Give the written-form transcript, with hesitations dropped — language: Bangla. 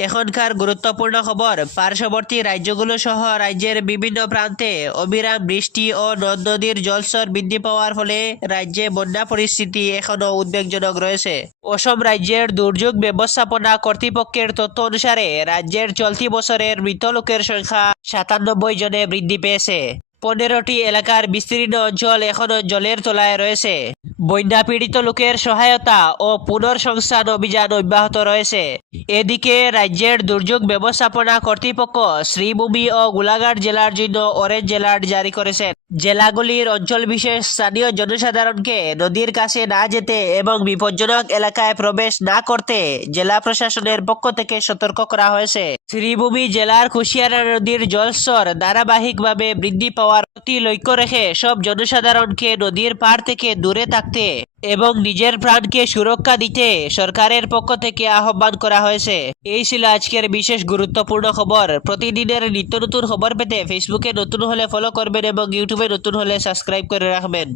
এখনকার গুরুত্বপূর্ণ খবর, পার্শ্ববর্তী রাজ্যগুলো সহ রাজ্যের বিভিন্ন প্রান্তে অবিরাম বৃষ্টি ও নদ নদীর জলস্তর বৃদ্ধি পাওয়ার ফলে রাজ্যে বন্যা পরিস্থিতি এখনো উদ্বেগজনক রয়েছে। অসম রাজ্যের দুর্যোগ ব্যবস্থাপনা কর্তৃপক্ষের তথ্য অনুসারে রাজ্যের চলতি বছরের মৃত লোকের সংখ্যা 97 জনে বৃদ্ধি পেয়েছে। 15টি এলাকার বিস্তীর্ণ অঞ্চল এখনো জলের তলায় রয়েছে। বন্যা পীড়িত লোকের সহায়তা ও পুনর্সংস্থান অভিযান অব্যাহত রয়েছে। এদিকে রাজ্যের দুর্যোগ ব্যবস্থাপনা কর্তৃপক্ষ শ্রীভূমি ও গোলাঘাট জেলার জন্য অরেঞ্জ অ্যালার্ট জারি করেছেন। জেলাগুলির অঞ্চল বিশেষ স্থানীয় জনসাধারণকে নদীর কাছে না যেতে এবং বিপজ্জনক এলাকায় প্রবেশ না করতে জেলা প্রশাসনের পক্ষ থেকে সতর্ক করা হয়েছে। শ্রীভূমি জেলার কুশিয়ারা নদীর জলস্তর ধারাবাহিকভাবে বৃদ্ধি পাওয়ার প্রতি লক্ষ্য রেখে সব জনসাধারণকে নদীর পাড় থেকে দূরে থাকতে এবং নিজের প্রাণকে সুরক্ষা দিতে সরকারের পক্ষ থেকে আহ্বান করা হয়েছে। এই ছিল আজকের বিশেষ গুরুত্বপূর্ণ খবর। প্রতিদিনের নিত্য নতুন খবর পেতে ফেসবুকে নতুন হলে ফলো করবেন এবং ইউটিউবে নতুন হলে সাবস্ক্রাইব করে রাখবেন।